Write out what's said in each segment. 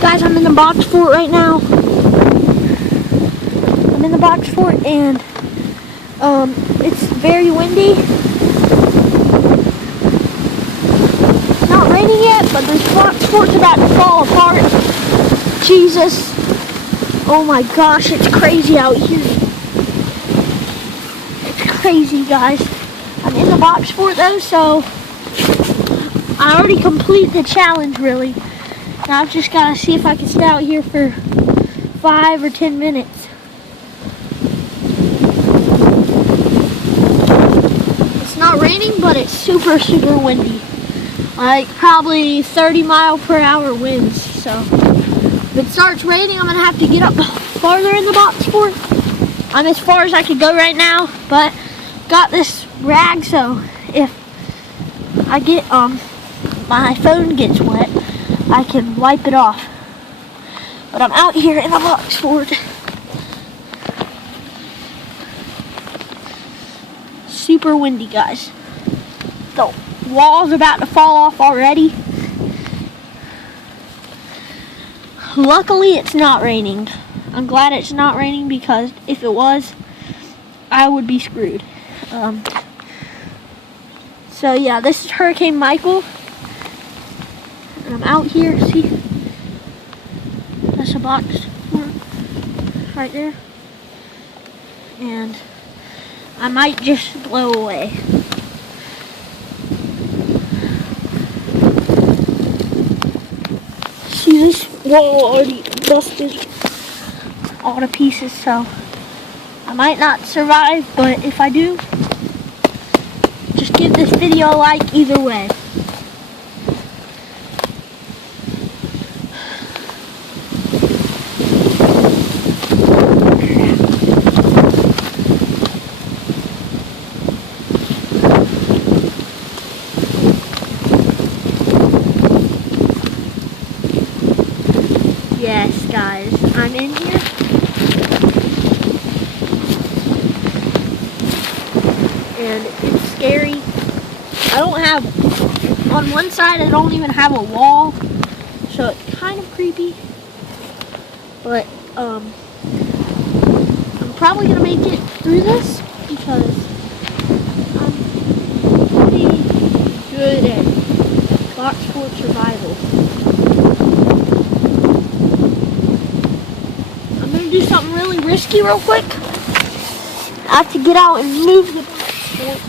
Guys, I'm in the box fort right now. I'm in the box fort and it's very windy. It's not raining yet, but this box fort's about to fall apart. Jesus. Oh my gosh, it's crazy out here. It's crazy, guys. I'm in the box fort though, so I already completed the challenge, really. Now I've just got to see if I can stay out here for 5 or 10 minutes. It's not raining, but it's super, super windy. Like probably 30-mile-per-hour winds. So if it starts raining, I'm going to have to get up farther in the box fort. I'm as far as I can go right now, but got this rag, so if I get my phone gets wet, I can wipe it off. But I'm out here in the box fort. Super windy, guys. The wall's about to fall off already. Luckily, it's not raining. I'm glad it's not raining because if it was, I would be screwed. So yeah, this is Hurricane Michael. And I'm out here, see? That's a box right there. And I might just blow away. See, this wall already busted all to pieces, so I might not survive, but if I do, just give this video a like either way. Yes, guys, I'm in here. And it's scary. I don't have, on one side I don't even have a wall, so it's kind of creepy. But I'm probably gonna make it through this because I'm pretty good at box fort survival. I'm gonna do something really risky real quick. I have to get out and move the box fort.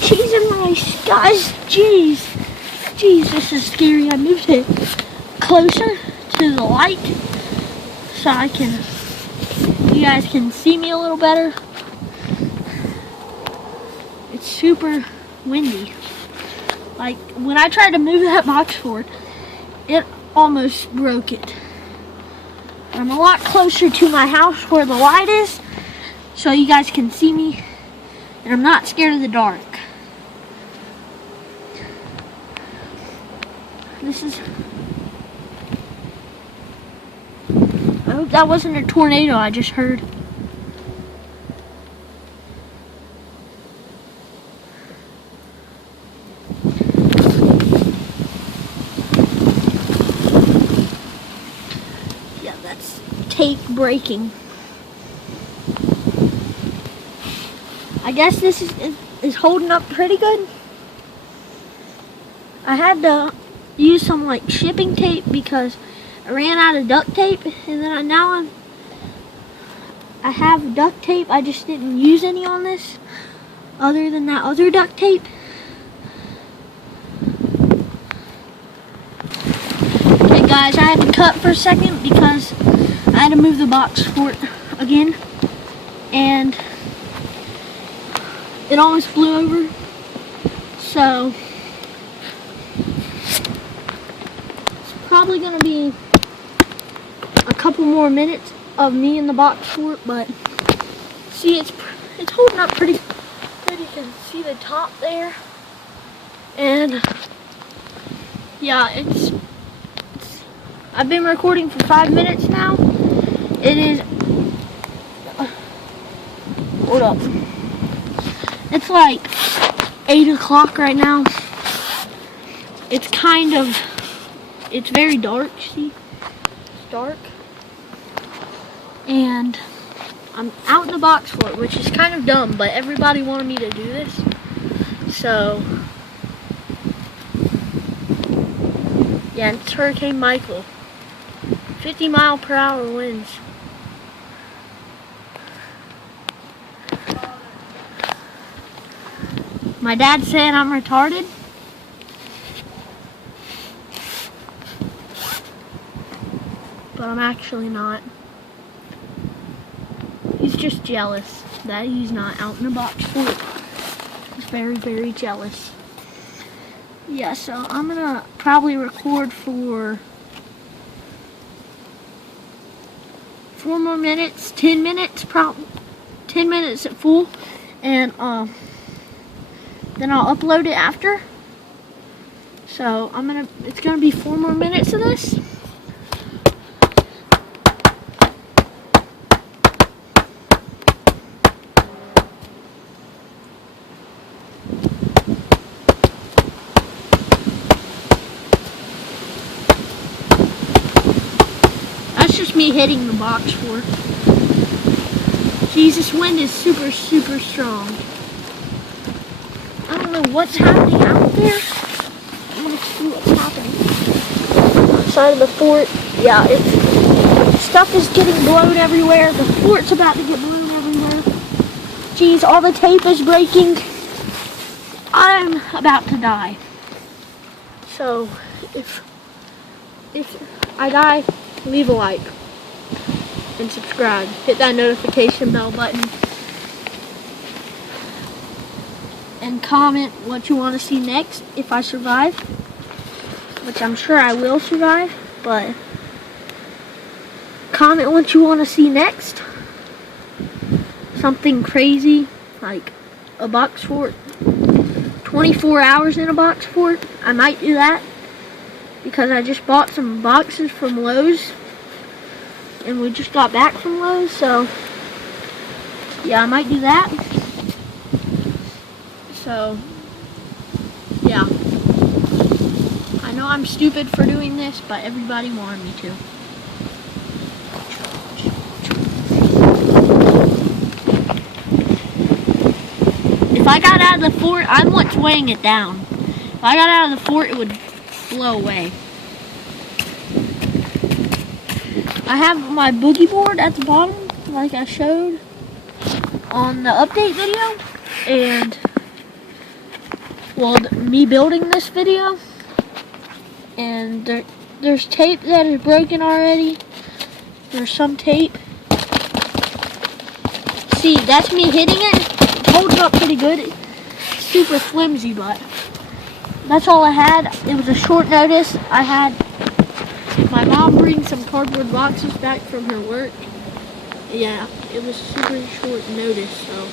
Cheese and rice, guys. Jeez, this is scary. I moved it closer to the light so you guys can see me a little better. It's super windy. Like when I tried to move that box fort, it almost broke it. I'm a lot closer to my house where the light is, so you guys can see me, and I'm not scared of the dark. I hope that wasn't a tornado I just heard. Yeah, that's tape breaking. I guess this is holding up pretty good. I had to use some like shipping tape because I ran out of duct tape, and then now I have duct tape. I just didn't use any on this other than that other duct tape. Okay guys, I had to cut for a second because I had to move the box fort again, and it almost blew over. So it's probably gonna be a couple more minutes of me in the box fort, but see, it's holding up pretty good. You can see the top there, and Yeah, I've been recording for 5 minutes now. It is, hold up. It's like 8 o'clock right now. It's very dark, see? It's dark. And I'm out in the box fort, which is kind of dumb, but everybody wanted me to do this. So, yeah, it's Hurricane Michael. 50-mile-per-hour winds. My dad's saying I'm retarded. But I'm actually not. He's just jealous that he's not out in the box fort. He's very, very jealous. Yeah, so I'm gonna probably record for 4 more minutes, 10 minutes, 10 minutes at full, and then I'll upload it after. So it's gonna be 4 more minutes of this. That's just me hitting the box fort. Geez, this wind is super, super strong. I don't know what's happening out there. I'm gonna see what's happening outside of the fort. Yeah, stuff is getting blown everywhere. The fort's about to get blown everywhere. Geez, all the tape is breaking. I'm about to die. So, if I die, leave a like and subscribe. Hit that notification bell button. And comment what you want to see next if I survive, which I'm sure I will survive, but comment what you want to see next. Something crazy like a box fort, 24 hours in a box fort. I might do that because I just bought some boxes from Lowe's and we just got back from Lowe's, so yeah, I might do that. So, yeah. I know I'm stupid for doing this, but everybody wanted me to. If I got out of the fort, I'm what's weighing it down. If I got out of the fort, it would blow away. I have my boogie board at the bottom, like I showed on the update video, and well, me building this video, and there's tape that is broken already. There's some tape. See, that's me hitting it. It holds up pretty good. It's super flimsy, but that's all I had. It was a short notice. I had my mom bring some cardboard boxes back from her work. Yeah, it was super short notice, so.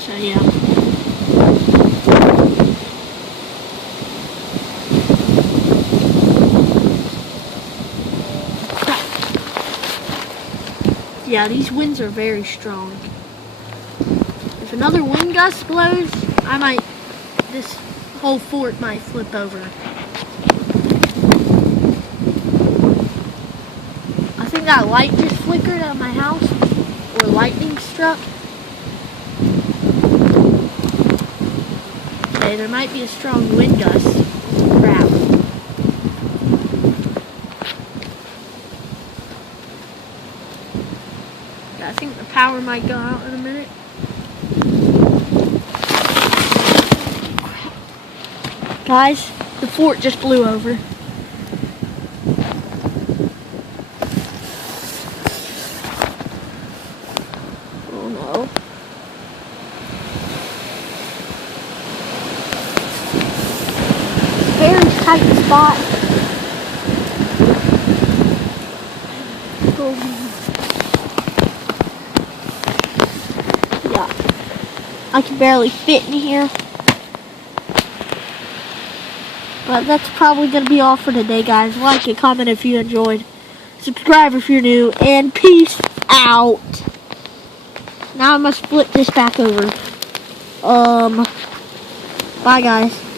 So yeah. Yeah, these winds are very strong. If another wind gust blows, this whole fort might flip over. I think that light just flickered at my house, or lightning struck. Okay, there might be a strong wind gust. Crap. Yeah, I think the power might go out in a minute. Crap. Guys, the fort just blew over. Oh no. tight spot. Yeah, I can barely fit in here. But that's probably going to be all for today, guys. Like and comment if you enjoyed. Subscribe if you're new. And peace out. Now I'm going to split this back over. Bye, guys.